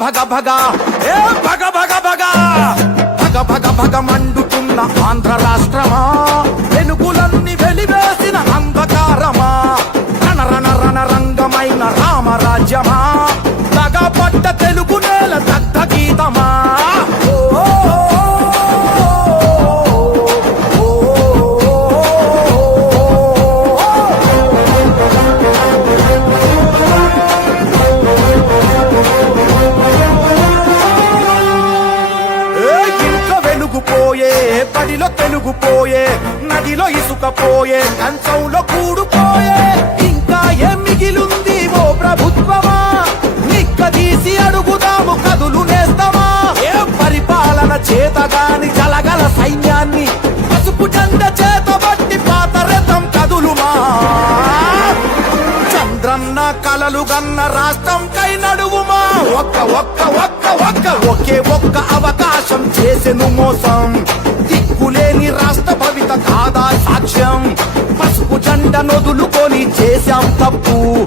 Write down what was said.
భగ భగ. ఏ భగ భగ భగ. భగ భగ భగ మండుతున్న ఆంధ్ర రాష్ట్రమా? వెలుగులన్నీ వెలివేసిన అంధకారమా? రణ రణ రణ రంగమైన రామరాజ్యమా? పోయే పడిలో తెలుగు పోయే నదిలో ఇసుకపోయే కంచంలో కూడుపోయే ఇంకా ఏం మిగిలుంది ఓ ప్రభుత్వమా? నిక్కదీసి అడుగుదాము కదులు నేస్తామా? ఏ పరిపాలన చేతగాని జలగల సైన్యాన్ని పసుపు జెండ చేతబట్టి పాత రథం కదులుమా? చంద్రన్న కలలు గన్న రాష్ట్రం కై నడువుమా? ఒక్క ఒక్క ఒక్క ఒక్క ఒకే ఒక్క అవకాశం మోసం. దిక్కులేని రాష్ట్ర భవిత కాదా సాక్ష్యం. పసుపు జెండ నొదులుకొని చేశాం తప్పు.